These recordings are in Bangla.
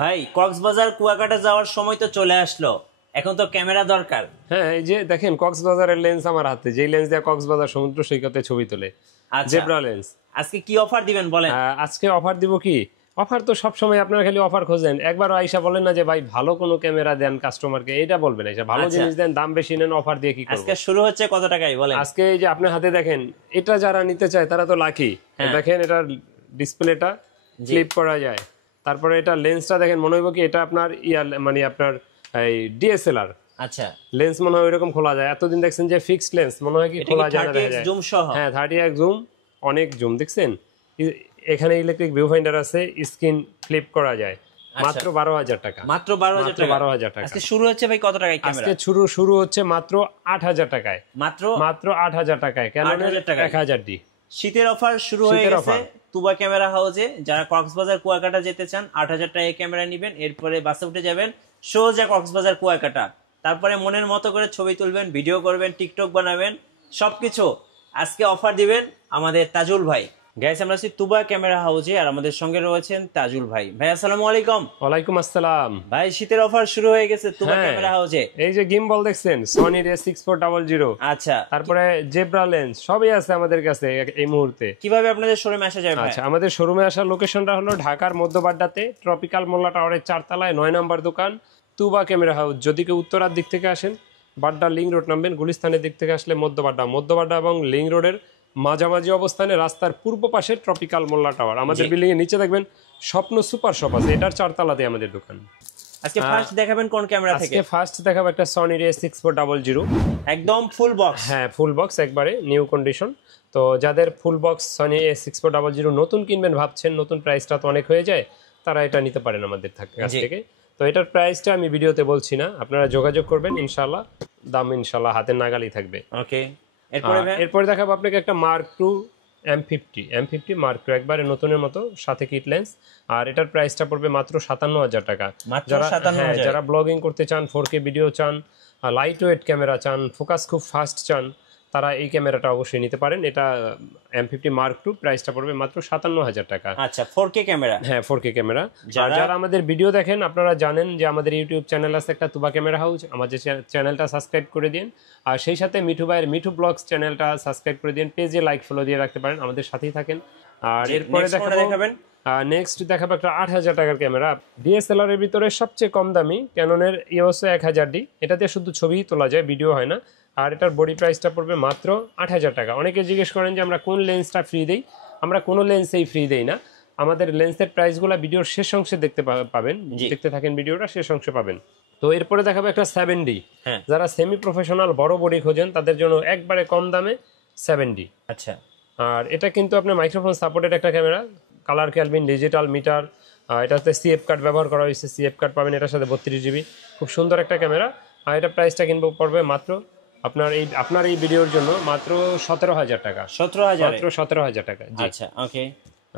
ভাই কক্সবাজার কুয়াকাটা যাওয়ার সময় তো চলে আসলো, এখন তো ক্যামেরা দরকার। হ্যাঁ, এই যে দেখেন কক্সবাজারের লেন্স আমার হাতে, যেই লেন্স দিয়ে কক্সবাজার সমুদ্র সৈকতে ছবি তোলে, আচ্ছা, জেব্রা লেন্স। আজকে কি অফার দিবেন বলেন? আজকে অফার দিব কি? অফার তো সবসময় আপনারা খালি অফার খোঁজেন, একবারও আইসা বলেন না যে ভাই ভালো কোনো ক্যামেরা দেন কাস্টমারকে, এটা বলবেন। আইসা ভালো আচ্ছা। জিনিস দেন, দাম বেশি নেন, অফার দিয়ে কি করব? আজকে শুরু হচ্ছে কত টাকায় বলেন? আজকে এই যে আপনার হাতে দেখেন, এটা যারা নিতে চায় তারা তো লাকি। হ্যাঁ। দেখেন এটা ডিসপ্লেটা ফ্লিপ করা যায়, তারপরে এটা লেন্সটা দেখেন, মনে হইব কি এটা আপনার মানে আপনার এই ডিএসএলআর আচ্ছা, লেন্স মনে হয় এরকম খোলা যায়। এতদিন দেখছেন যে ফিক্সড লেন্স, মনে হয় কি খোলা যায় না, দেখা যায়। জুম সহ? হ্যাঁ, 30x জুম, অনেক জুম দেখছেন। এখানে ইলেকট্রিক ভিউ ফাইন্ডার আছে, স্ক্রিন ফ্লিপ করা যায়। মাত্র 12,000 টাকা। মাত্র 12,000 টাকা। 12,000 টাকা। আজকে শুরু হচ্ছে ভাই কত টাকায় ক্যামেরা? আজকে শুরু হচ্ছে মাত্র 8,000 টাকায়। মাত্র 8,000 টাকায়। কেন 1000D শীতের অফার শুরু হয়ে গেছে তুবা ক্যামেরা হাউসে। যারা কক্সবাজার কুয়াকাটা যেতে চান 8,000 টাকায় ক্যামেরা নেবেন, এরপরে বাসে উঠে যাবেন সোজা কক্সবাজার কুয়াকাটা। তারপরে মনের মতো করে ছবি তুলবেন, ভিডিও করবেন, টিকটক বানাবেন, সবকিছু আজকে অফার দিবেন আমাদের তাজুল ভাই। গাইস, আমরা আছি তুবা ক্যামেরা হাউসে, আর আমাদের সঙ্গে রয়েছেন তাজুল ভাই। ভাই আসসালামু আলাইকুম। ওয়ালাইকুম আসসালাম। ভাই শীতের অফার শুরু হয়ে গেছে তুবা ক্যামেরা হাউসে। এই যে গিম্বল দেখছেন, সনির A6400। আচ্ছা, তারপরে জেব্রা লেন্স, সবই আছে আমাদের কাছে এই মুহূর্তে। কিভাবে আপনাদের শোরুমে আসা যাবে? আচ্ছা, আমাদের শোরুমে আসার লোকেশনটা হলো ঢাকার মধ্যবাড্ডাতে ট্রপিক্যাল মোল্লা টাওয়ারের 4 তলায় 9 নম্বর দোকান তুবা ক্যামেরা হাউস। যদি কেউ উত্তরার দিক থেকে আসেন, বাড্ডা লিং রোড নামবেন, গুলিস্তানের দিক থেকে আসলে মধ্যবাড্ডা এবং লিং রোডের মাঝামাঝি অবস্থানে রাস্তার পূর্ব পাশে ট্রপিক্যাল মোল্লা টাওয়ার। আমাদের বিল্ডিং এর নিচে দেখবেন স্বপ্ন সুপার শপ আছে, এটার 4 তলাতে আমাদের দোকান। আজকে ফার্স্ট দেখাবেন কোন ক্যামেরা থেকে? আজকে ফার্স্ট দেখাবো একটা সনির A6400, একদম ফুল বক্স। হ্যাঁ, ফুল বক্স, একবারে নিউ কন্ডিশন। তো যাদের ফুল বক্স সনি A6400 নতুন কিনবেন ভাবছেন, নতুন প্রাইসটা তো অনেক হয়ে যায়, তারা এটা নিতে পারেন আমাদের কাছ থেকে। তো এটার প্রাইসটা আমি ভিডিওতে বলছি না, আপনারা যোগাযোগ করবেন, ইনশাআল্লাহ দাম ইনশাআল্লাহ হাতের নাগালই থাকবে। ওকে, এরপরে দেখাবো আপনাকে একটা mark two M50 mark two, একবারে নতুনের মতো, সাথে কিট লেন্স। আর এটার প্রাইসটা পড়বে মাত্র 57,000 টাকা। যারা ব্লগিং করতে চান, 4K ভিডিও চান, লাইট ওয়েট ক্যামেরা চান, ফোকাস খুব ফাস্ট চান, তারা এই ক্যামেরাটা অবশ্যই নিতে পারেন। এটা M50 মার্ক টু, প্রাইসটা পড়বে মাত্র 57,000 টাকা। আচ্ছা, 4K ক্যামেরা? হ্যাঁ, 4K ক্যামেরা। যারা আমাদের ভিডিও দেখেন, আপনারা জানেন যে আমাদের ইউটিউব চ্যানেল আছে একটা, তুবা ক্যামেরা হাউস। আমাদের চ্যানেলটা সাবস্ক্রাইব করে দিন, আর সেই সাথে মিঠু ভাইয়ের মিঠু ব্লগস চ্যানেলটা সাবস্ক্রাইব করে দিন, পেজে লাইক ফলো দিয়ে রাখতে পারেন, আমাদের সাথেই থাকেন। আর এরপরে দেখাবেন নেক্সট দেখাবো একটা 8,000 টাকার ক্যামেরা, ডিএসএলআর এর ভিতরে সবচেয়ে কম দামি, ক্যাননের EOS 1000D। এটাতে শুধু ছবিই তোলা যায়, ভিডিও হয় না। আর এটার বডি প্রাইসটা পড়বে মাত্র 8,000 টাকা। অনেকে জিজ্ঞেস করেন যে আমরা কোন লেন্সটা ফ্রি দেই। আমরা কোনো লেন্সেই ফ্রি দেই না। আমাদের লেন্সের প্রাইসগুলো ভিডিওর শেষ অংশে পাবেন, দেখতে থাকেন ভিডিওটা, শেষ অংশে পাবেন। তো এরপরে দেখাবো একটা 7D। যারা সেমি প্রফেশনাল বড় বডি খোঁজেন, তাদের জন্য একবারে কম দামে 7D। আচ্ছা, আর এটা কিন্তু আপনার মাইক্রোফোন সাপোর্টেড একটা camera, colour Kelvin digital meter, এটাতে CF কার্ড ব্যবহার করা হয়েছে, CF কার্ড পাবেন এটার সাথে 32GB, খুব সুন্দর একটা ক্যামেরা। আর এটা প্রাইসটা কিনবো পড়বে মাত্র আপনার এই ভিডিওর জন্য মাত্র 17,000 টাকা। 17,000 টাকা। আচ্ছা, ওকে।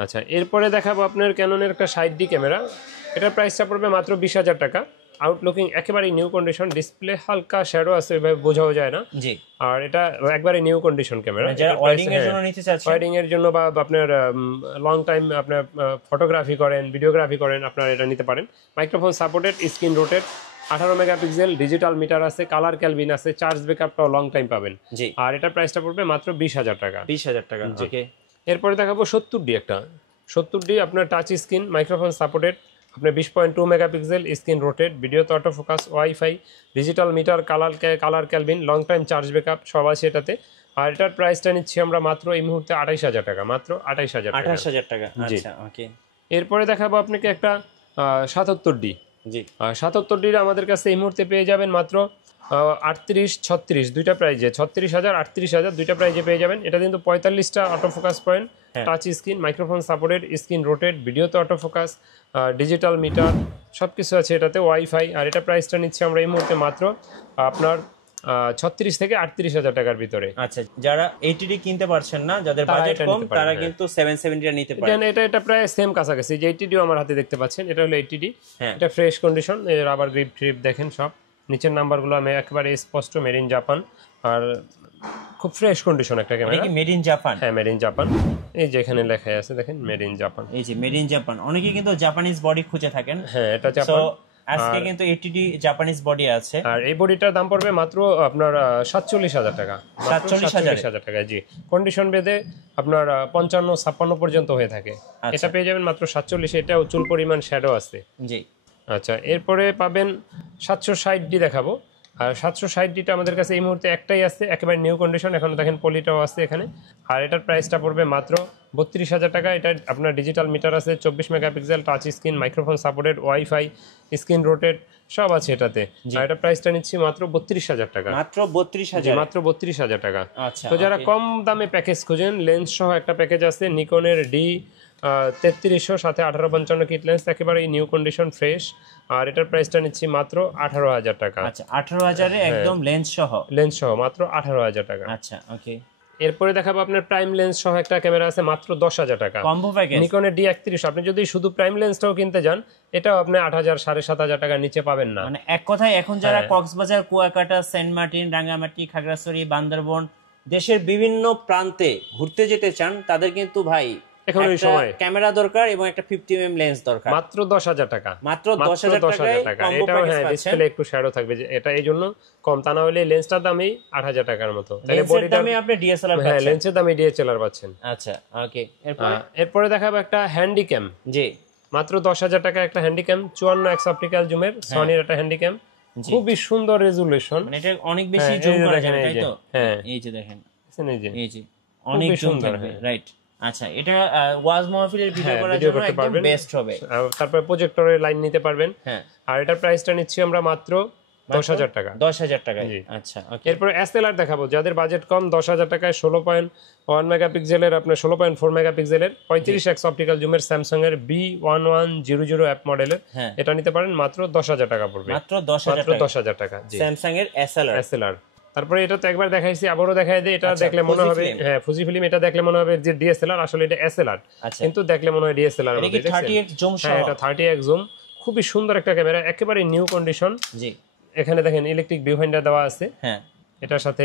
আচ্ছা, এরপরে দেখাবো আপনার ক্যাননের একটা 60D ক্যামেরা। এটার প্রাইসটা পড়বে মাত্র 20,000 টাকা। আউটলুকিং একেবারে নিউ কন্ডিশন, ডিসপ্লে হালকা শ্যাডো আছে, এভাবে বোঝাও যায় না। আর এটা একবারে নিউ কন্ডিশন ক্যামেরা, যারা ওয়েডিং এর জন্য নিতে চাচ্ছেন, ওয়েডিং এর জন্য বা আপনার লং টাইম আপনার ফটোগ্রাফি করেন, ভিডিওগ্রাফি করেন, আপনারা এটা নিতে পারেন। Microphone supported, screen রোটেড, 18 megapixel, digital meter আছে, কালার ক্যালভিন আছে, চার্জ ব্যাকআপটাও লং টাইম পাবেন। আর এটার প্রাইসটা পড়বে মাত্র 20,000 টাকা। 20,000 টাকা, ওকে। এরপরে দেখাবো 70D একটা, 70D আপনার টাচ স্ক্রিন, মাইক্রোফোন সাপোর্টেড, আপনার 20.2 মেগাপিক্সেল, স্ক্রিন রোটেড, ভিডিওতে auto focus, wifi, digital meter, colour Kelvin, long time charge backup সব আছে এটাতে। আর এটার প্রাইসটা নিচ্ছি আমরা মাত্র এই মুহূর্তে 28,000 টাকা, মাত্র 28,000 টাকা। আচ্ছা, ওকে। এরপরে দেখাবো আপনাকে একটা 77D। 77D আমাদের কাছে এই মুহূর্তে পেয়ে যাবেন মাত্র 38-36 দুইটা প্রাইজে, 36,000 38,000 দুইটা প্রাইজে পেয়ে যাবেন। এটা কিন্তু 45টা auto focus point, touch screen, microphone supported, screen rotated, ভিডিওতে অটো ফোকাস, ডিজিটাল মিটার সবকিছু আছে এটাতে, ওয়াইফাই। আর এটা প্রাইসটা নিচ্ছি আমরা এই মুহূর্তে মাত্র আপনার 36 থেকে 38,000 টাকার ভিতরে। আচ্ছা, যারা 80D কিনতে পারছেন না, যাদের বাজেট কম, তারা কিন্তু 770 নিতে পারেন। এটা প্রায় সেম কাছাকাছি। যে 80D আমার হাতে দেখতে পাচ্ছেন, এটা হলো 80D। এটা ফ্রেশ কন্ডিশন, রাবার গ্রিপ দেখেন, সব নিচের নাম্বারগুলো আমি একেবারে স্পষ্ট, মেড ইন জাপান। আর খুব ফ্রেশ কন্ডিশন একটা এটা ক্যামেরা। কি মেড ইন জাপান? হ্যাঁ, মেড ইন জাপান। এই যে এখানে লেখা আছে দেখেন মেড ইন জাপান। এই যে মেড ইন জাপান, অনেকে কিন্তু জাপানিজ বডি খুঁজে থাকেন। হ্যাঁ, এটা তো জাপান। আজকে কিন্তু এটিডি জাপানিজ বডি আছে। আর এই বডিটার দাম পড়বে মাত্র আপনার 47,000 টাকা। 47,000 টাকা, জি। কন্ডিশন ভেদে আপনার 55-56 পর্যন্ত হয়ে থাকে। এটা পেয়ে যাবেন মাত্র 47। এটাও চুল পরিমাণ শ্যাডো আছে। জি। আচ্ছা, এরপরে পাবেন 760D দেখাবো। আর 760Dটা আমাদের কাছে এই মুহূর্তে একটাই আছে, একেবারে নিউ কন্ডিশন, এখনো দেখেন পলিটাও আছে এখানে। আর এটার প্রাইসটা পড়বে মাত্র 32,000 টাকা। এটা আপনার ডিজিটাল মিটার আছে, 24 megapixel, touch screen, microphone supported, wifi, screen rotate সব আছে এটাতে। আর এটা প্রাইসটা নিচ্ছি মাত্র 32,000 টাকা। মাত্র 32,000? মাত্র 32,000 টাকা। আচ্ছা, তো যারা কম দামে প্যাকেজ খোঁজেন, লেন্স সহ একটা প্যাকেজ আছে নিকনের D3300, সাথে 1855 কিট লেন্স, একেবারে নিউ কন্ডিশন ফ্রেশ। আর এটার প্রাইসটা নিচ্ছি মাত্র 18,000 টাকা। আচ্ছা, 18,000-এ একদম লেন্স সহ? লেন্স সহ মাত্র 18,000 টাকা। আচ্ছা, ওকে। এরপরে দেখাবো আপনার প্রাইম লেন্স সহ একটা ক্যামেরা আছে মাত্র 10,000 টাকা, কম্বো প্যাকেজ। নিকনের D3100। আপনি যদি শুধু প্রাইম লেন্সটাও কিনতে যান, এটাও আপনি 8,000 7,500 টাকার নিচে পাবেন না। মানে এক কথায় এখন যারা কক্সবাজার, কুয়াকাটা, সেন্ট মার্টিন, রাঙ্গামাটি, খাগড়াছড়ি, বান্দরবন, দেশের বিভিন্ন প্রান্তে ঘুরতে যেতে চান, তাদের কিন্তু ভাই এখন ওই সময় ক্যামেরা দরকার এবং একটা 50mm লেন্স দরকার। মাত্র 10,000 টাকা। মাত্র 10,000 টাকা। এটাও হ্যাঁ, ডিসপ্লে একটু শ্যাডো থাকবে, এটা এই জন্য কম। তা না হলে লেন্সটার দামই 8,000 টাকার মতো। তাহলে বডির দামে আপনি ডিএসএলআর পাচ্ছেন। হ্যাঁ, লেন্সের দামে ডিএসএলআর পাচ্ছেন। আচ্ছা, ওকে। এরপরে দেখাবো একটা হ্যান্ডিক্যাম। জি। মাত্র 10,000 টাকা একটা হ্যান্ডিক্যাম, 54x অপটিক্যাল জুমের, সনির একটা হ্যান্ডিক্যাম, খুবই সুন্দর রেজুলেশন। মানে এটা অনেক বেশি জুম করা যায়, তাই তো? হ্যাঁ, এই যে দেখেন, এই যে অনেক জুম থাকবে, রাইট। আচ্ছা, এটা ওয়াজ মাহফিলের ভিডিও করার জন্য একদম বেস্ট হবে। তারপর প্রজেক্টরের লাইন নিতে পারবেন। হ্যাঁ। আর এটার প্রাইসটা নিচ্ছি আমরা মাত্র 10,000 টাকা। 10,000 টাকা। আচ্ছা, ওকে। এরপর এসএলআর দেখাবো, যাদের বাজেট কম, 10,000 টাকায় 16.1 মেগাপিক্সেলের, আপনার 16.4 মেগাপিক্সেলের 35x অপটিক্যাল জুমের স্যামসাং এর B1100 অ্যাপ মডেলের, এটা নিতে পারেন। মাত্র 10,000 টাকা পড়বে। মাত্র 10,000 টাকা, জি। স্যামসাং এর এসএলআর। তারপরে এটা তো একবার দেখাইছি, আবারও দেখাই দিই। এটা দেখলে মনে হবে, হ্যাঁ, ফুজি ফিল্ম। এটা দেখলে মনে হবে যে ডিএসএলআর, আসলে এটা এসএলআর, কিন্তু দেখলে মনে হয় ডিএসএলআর। এটা কি 30x জুম সহ? হ্যাঁ, এটা 30x জুম, খুবই সুন্দর একটা ক্যামেরা, একেবারে নিউ কন্ডিশন। জি। এখানে দেখেন ইলেকট্রিক ভিউ ফাইন্ডার দেওয়া আছে। হ্যাঁ, এটার সাথে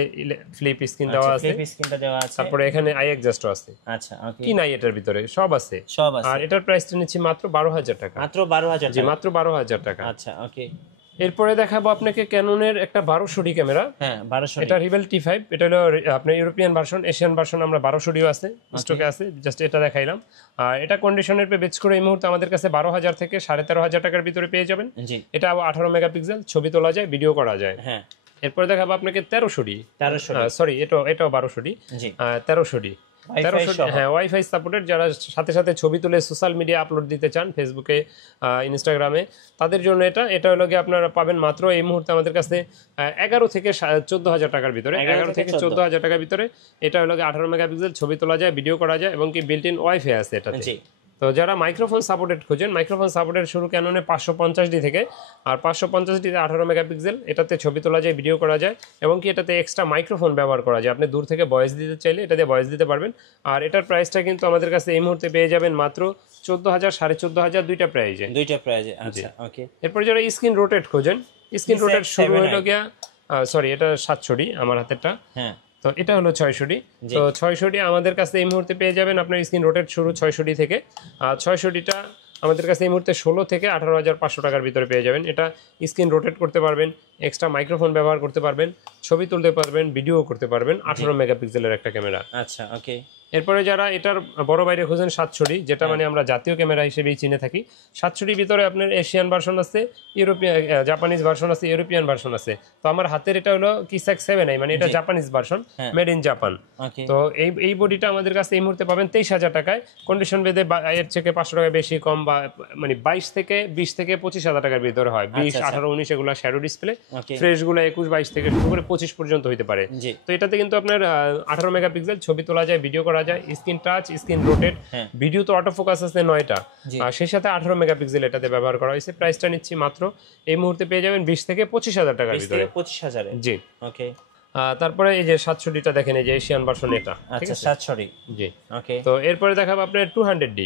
ফ্লিপ স্ক্রিন দেওয়া আছে। ফ্লিপ স্ক্রিনটা দেওয়া আছে। তারপরে এখানে আই এক্সস্টও আছে। আচ্ছা, ওকে। কি নাই এটার ভিতরে? সব আছে। আর এটার প্রাইসটা নিচ্ছি মাত্র 12,000 টাকা। মাত্র 12,000? জি, মাত্র 12,000 টাকা। আচ্ছা, ওকে। এরপরে দেখাবো আপনাকে ক্যাননের একটা 1200D ক্যামেরা। হ্যাঁ, 1200। এটা রিবেল T5। এটা হলো আপনার ইউরোপিয়ান ভার্সন, এশিয়ান ভার্সন আমরা 1200Dও আছে, স্টকে আছে, জাস্ট এটা দেখাইলাম। আর এটা কন্ডিশনের পে বেচ করে এই মুহূর্তে আমাদের কাছে 12,000 থেকে 13,500 টাকার ভিতরে পেয়ে যাবেন। এটা 18 মেগাপিক্সেল, ছবি তোলা যায়, ভিডিও করা যায়। হ্যাঁ। এরপরে দেখাবো আপনাকে 1300D। সরি, এটাও 1200D। 1300D। হ্যাঁ, ওয়াইফাই সাপোর্টেড। যারা সাথে সাথে ছবি তুলে সোশ্যাল মিডিয়া আপলোড দিতে চান, ফেসবুকে, ইনস্টাগ্রামে, তাদের জন্য এটা হলো গিয়ে আপনারা পাবেন মাত্র এই মুহূর্তে আমাদের কাছে 11 থেকে 14,000 টাকার ভিতরে। 11 থেকে 14,000 টাকার ভিতরে। এটা হলো গিয়ে 18 মেগাপিক্সেল, ছবি তোলা যায়, ভিডিও করা যায়, এবং কি বিল্ট ইন ওয়াইফাই আছে এটাতে। তো যারা মাইক্রোফোন সাপোর্টেড খোঁজেন, মাইক্রোফোন সাপোর্টেড শুরু ক্যাননে 550D থেকে। আর 550D 18 মেগাপিক্সেল, এটাতে ছবি তোলা যায়, ভিডিও করা যায়, এবং কি এটাতে এক্সট্রা মাইক্রোফোন ব্যবহার করা যায়। আপনি দূর থেকে ভয়েস দিতে চাইলে এটা দিয়ে ভয়েস দিতে পারবেন। আর এটার প্রাইসটা কিন্তু আমাদের কাছে এই মুহূর্তে পেয়ে যাবেন মাত্র 14,000 14,500, দুইটা প্রাইজে। আচ্ছা, ওকে। এরপর যারা স্ক্রিন রোটেট খোঁজেন, স্ক্রিন রোটেট শুরু হলো গিয়া, সরি, এটা 700D আমার হাতেরটা। হ্যাঁ, তো এটা হলো 600D। তো 600D আমাদের কাছে এই মুহূর্তে পেয়ে যাবেন আপনার স্ক্রিন রোটেট শুরু 600D থেকে। আর 600Dটা আমাদের কাছে এই মুহূর্তে 16 থেকে 18,500 টাকার ভিতরে পেয়ে যাবেন। এটা স্ক্রিন রোটেট করতে পারবেন, এক্সট্রা মাইক্রোফোন ব্যবহার করতে পারবেন, ছবি তুলতে পারবেন, ভিডিও করতে পারবেন। 18 মেগাপিক্সেলের একটা ক্যামেরা। আচ্ছা, ওকে। এরপরে যারা এটার বড় বাইরে খোঁজেন 700D, যেটা মানে আমরা জাতীয় ক্যামেরা হিসেবেই চিনে থাকি। 700D ভিতরে আপনার এশিয়ান ভার্সন আছে, ইউরোপিয়ান, জাপানিজ ভার্সন আছে, ইউরোপিয়ান ভার্সন আছে। তো আমার হাতের এটা হলো কিসাক 7i, মানে এটা Japanese version, made in Japan. তো এই বডিটা আমাদের কাছে এই মুহূর্তে পাবেন 23,000 টাকায়। কন্ডিশন ভেদে এর থেকে 500 টাকা বেশি কম, বা মানে 20 থেকে 25,000 টাকার ভিতরে হয়। 20, 18, 19 এগুলো শ্যাডো ডিসপ্লে, ফ্রেশ গুলো 21, 22 থেকে শুরু করে 25 পর্যন্ত হতে পারে। তো এটাতে কিন্তু আপনার 18 মেগাপিক্সেল, ছবি তোলা যায়, ভিডিও করা যায়, screen touch, screen rotate, video তো অটো ফোকাস আছে 9টা, আর সেই সাথে 18 মেগাপিক্সেল এটাতে ব্যবহার করা হয়েছে। প্রাইসটা নিচ্ছি মাত্র এই মুহূর্তে পেয়ে যাবেন 20 থেকে 25,000 টাকার ভিতরে। 25,000? জি, ওকে। তারপরে এই যে 700ডিটা দেখেন, এই যে এশিয়ান ভার্সন এটা, ঠিক আচ্ছা আছে 700 জি। ওকে তো এরপরে দেখাবো আপনার 200D।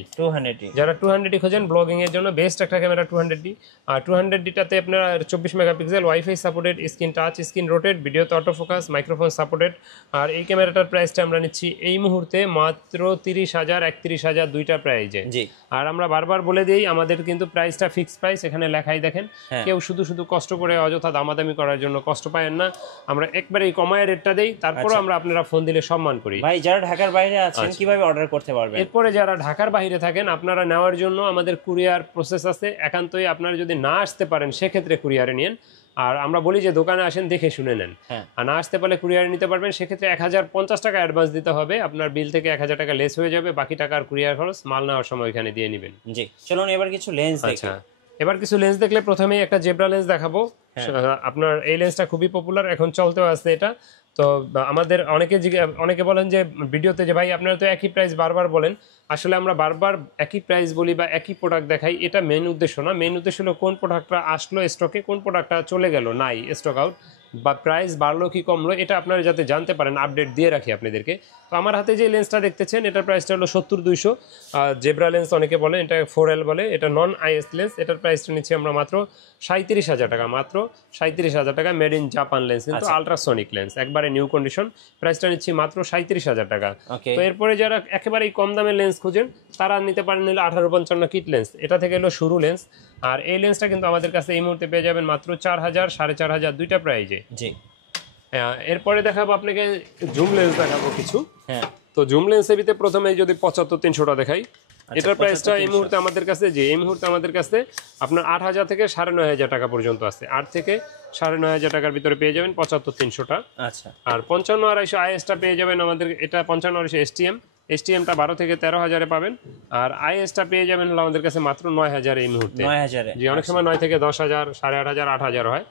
যারা 200D খোঁজেন ব্লগিং এর জন্য বেস্ট একটা ক্যামেরা 200D। আর 200Dটাতে আপনার 24 megapixel, wifi supported, screen touch, screen rotate, ভিডিওতে অটো ফোকাস, মাইক্রোফোন সাপোর্টেড। আর এই ক্যামেরাটার প্রাইসটা আমরা নিচ্ছি এই মুহূর্তে মাত্র 30,000 31,000 দুইটা প্রাইজে। জি। আর আমরা বারবার বলে দিই আমাদের কিন্তু প্রাইসটা ফিক্সড প্রাইস, এখানে লেখাই দেখেন। কেউ শুধু শুধু কষ্ট করে অযথা দামাদামি করার জন্য কষ্ট পায়েন না, আমরা একবারে কমায় রেটটা দেই, তারপরে আমরা আপনারা ফোন দিলে সম্মান করি। ভাই যারা ঢাকার বাইরে আছেন কিভাবে অর্ডার করতে পারবেন? এরপরে যারা ঢাকার বাইরে থাকেন আপনারা নেওয়ার জন্য আমাদের কুরিয়ার প্রসেস আছে। একান্তই আপনারা যদি না আসতে পারেন সেক্ষেত্রে কুরিয়ারে নিন। আর আমরা বলি যে দোকানে আসেন দেখে শুনে নেন। আর না আসতে পারলে কুরিয়ারে নিতে পারবেন, সেক্ষেত্রে 1050 টাকা অ্যাডভান্স দিতে হবে, আপনার বিল থেকে 1000 টাকা লেস হয়ে যাবে, বাকি টাকার কুরিয়ার খরচ মাল নেওয়ার সময় এখানে দিয়ে নেবেন। জি চলুন এবার কিছু লেন্স দেখি। আচ্ছা এবার কিছু লেন্স দেখলে প্রথমেই একটা জেব্রা লেন্স দেখাবো। আপনার এই লেন্সটা খুবই পপুলার, এখন চলতেও আছে এটা। তো আমাদের অনেকে বলেন যে ভিডিওতে যে ভাই আপনারা তো একই প্রাইস বারবার বলেন। আসলে আমরা বারবার একই প্রাইস বলি বা একই প্রোডাক্ট দেখাই, এটা মেন উদ্দেশ্য না। মেন উদ্দেশ্য হলো কোন প্রোডাক্টটা আসলো স্টকে, কোন প্রোডাক্টটা চলে গেল নাই স্টক আউট, বা প্রাইস বাড়লো কি কমলো, এটা আপনারা যাতে জানতে পারেন, আপডেট দিয়ে রাখি আপনাদেরকে। তো আমার হাতে যে লেন্সটা দেখতেছেন এটার প্রাইসটা হলো 70-200 জেব্রা লেন্স অনেকে বলে, এটা 4L বলে, এটা নন আইএস লেন্স। এটার প্রাইসটা নিচ্ছি আমরা মাত্র 37,000 টাকা, মাত্র 37,000 টাকা। মেড ইন জাপান লেন্স, কিন্তু আলট্রাসনিক লেন্স, একবারে নিউ কন্ডিশন। প্রাইসটা নিচ্ছি মাত্র 37,000 টাকা। তো এরপরে যারা একেবারেই কম দামের লেন্স খুঁজেন তারা নিতে পারেন হলো 1855 কিট লেন্স, এটা থেকে হলো শুরু লেন্স। আর এই লেন্সটা কিন্তু আমাদের কাছে এই মুহূর্তে পেয়ে যাবেন মাত্র 4000 4,500 দুইটা প্রাইজে। জি। এরপরে দেখাবো আপনাকে জুম লেন্স দেখাবো কিছু। হ্যাঁ তো জুম লেন্সের ভিতরে প্রথমে যদি 75-300টা দেখাই, এটার প্রাইসটা এই মুহূর্তে আমাদের কাছে আমাদের কাছে আপনার 8,000 থেকে 9,500 টাকা পর্যন্ত আছে। 8 থেকে 9,500 টাকার ভিতরে পেয়ে যাবেন 75-300টা। আচ্ছা। আর 55-250 আইএসটা পেয়ে যাবেন আমাদের, এটা 55-250 এসটিএমটা 12 থেকে 13,000-এ পাবেন। আর আইএসটা পেয়ে যাবেন হলো আমাদের কাছে মাত্র 9,000 এই মুহূর্তে। 9,000 জি, অনেক সময় 9 থেকে 10,000 8,500 8,000 হয়।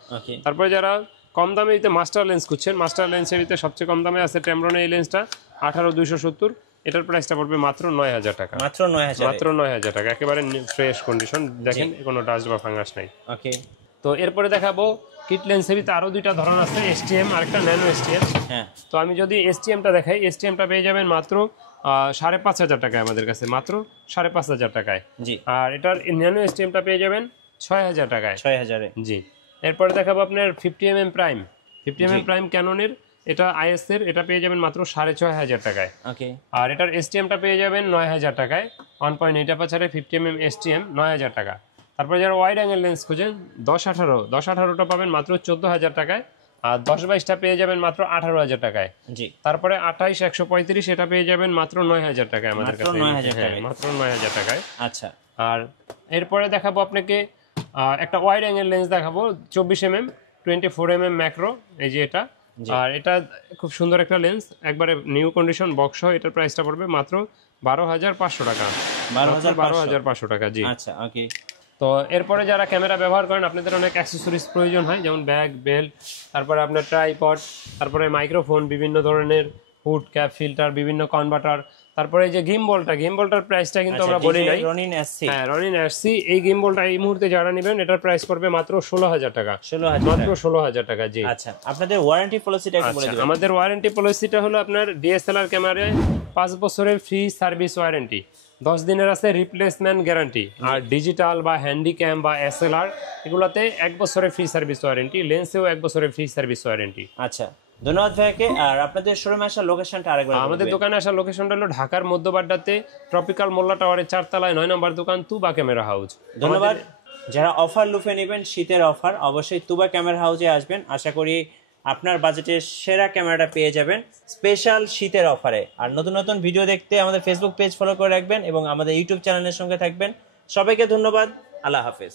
তারপরে যারা কম দামে মাস্টার লেন্স খুঁজছেন, মাস্টার লেন্সের ভিতরে সবচেয়ে কম দামে আছে টেমরনের এই লেন্সটা 18-270, এটার প্রাইসটা পড়বে মাত্র 9,000 টাকা। মাত্র 9,000 টাকা, একেবারে ফ্রেশ কন্ডিশন, দেখেন কোনো ডাস্ট বা ফাঙ্গাস নাই। ওকে। তো এরপরে দেখাবো কিট লেন্সের ভিতরে আরো দুইটা ধরন আছে, এসটিএম আর একটা ন্যানো এসটিএম। হ্যাঁ। তো আমি যদি এসটিএমটা দেখাই, এসটিএমটা পেয়ে যাবেন মাত্র 5,500 টাকায় আমাদের কাছে, মাত্র 5,500 টাকায়। জি। আর এটার ন্যানো এসটিএমটা পেয়ে যাবেন 6,000 টাকায়। 6,000-এ। জি। এরপরে দেখাবো আপনার 50mm প্রাইম। 50mm প্রাইম ক্যাননের, এটা আইএস এর, এটা পেয়ে যাবেন মাত্র 6,500 টাকায়। ওকে। আর এটার এসটিএমটা পেয়ে যাবেন 9,000 টাকায়। 1.8 অ্যাপারচারে 50mm এসটিএম 9,000 টাকা। তারপরে যারা ওয়াইড অ্যাঙ্গেল লেন্স খুঁজেন 10-18টা পাবেন মাত্র 14,000 টাকায়। আর 10-22টা পেয়ে যাবেন মাত্র 18,000 টাকায়। জি। তারপরে 28-135 এটা পেয়ে যাবেন মাত্র 9,000 টাকায় আমাদের কাছে, মাত্র 9,000 টাকায়। আচ্ছা। আর এরপরে দেখাবো আপনাকে একটা ওয়াইড অ্যাঙ্গেল লেন্স দেখাবো 24mm 24mm ম্যাক্রো, এই যে এটা। আর এটা খুব সুন্দর একটা লেন্স, একবারে নিউ কন্ডিশন বক্স সহ। এটার প্রাইসটা পড়বে মাত্র 12,500 টাকা। 12,500 টাকা। জি। আচ্ছা। ওকে। তো এরপরে যারা ক্যামেরা ব্যবহার করেন আপনাদের অনেক অ্যাক্সেসরিজ প্রয়োজন হয়, যেমন ব্যাগ, বেল্ট, তারপরে আপনার ট্রাইপড, তারপরে মাইক্রোফোন, বিভিন্ন ধরনের হুড, ক্যাপ, ফিল্টার, বিভিন্ন কনভার্টার, তারপরে এই যে গিম্বলটার প্রাইসটা কিন্তু আমরা বলি নাই। হ্যাঁ, রনিন এসসি এই গিম্বলটা এই মুহূর্তে যারা নেবেন এটার প্রাইস পড়বে মাত্র 16,000 টাকা। মাত্র 16,000 টাকা। জি। আচ্ছা, আপনাদের ওয়ারেন্টি পলিসিটা একটু বলে দিবেন। আমাদের ওয়ারেন্টি পলিসিটা হলো আপনার ডিএসএলআর ক্যামেরায় 5 বছরের ফ্রি সার্ভিস ওয়ারেন্টি, 10 দিনের আছে রিপ্লেসমেন্ট গ্যারান্টি। আর ডিজিটাল বা হ্যান্ডিক্যাম বা এসএলআর এগুলাতে 1 বছরের ফ্রি সার্ভিস ওয়ারেন্টি, লেন্সেও 1 বছরের ফ্রি সার্ভিস ওয়ারেন্টি। আচ্ছা, ধন্যবাদ ভাইকে। আর আপনাদের শোরুমে আসার লোকেশনটা আরেকবার বলবেন। আমাদের দোকানে আসার লোকেশনটা হলো ঢাকার মধ্যবাড্ডাতে ট্রপিক্যাল মোল্লা টাওয়ারের 4 তলায় 9 নম্বর দোকান, তুবা ক্যামেরা হাউস। ধন্যবাদ। যারা অফার লুফে নেবেন, শীতের অফার, অবশ্যই তুবা ক্যামেরা হাউসে আসবেন। আশা করি আপনার বাজেটের সেরা ক্যামেরাটা পেয়ে যাবেন স্পেশাল শীতের অফারে। আর নতুন নতুন ভিডিও দেখতে আমাদের ফেসবুক পেজ ফলো করে রাখবেন এবং আমাদের ইউটিউব চ্যানেলের সঙ্গে থাকবেন। সবাইকে ধন্যবাদ। আল্লাহ হাফেজ।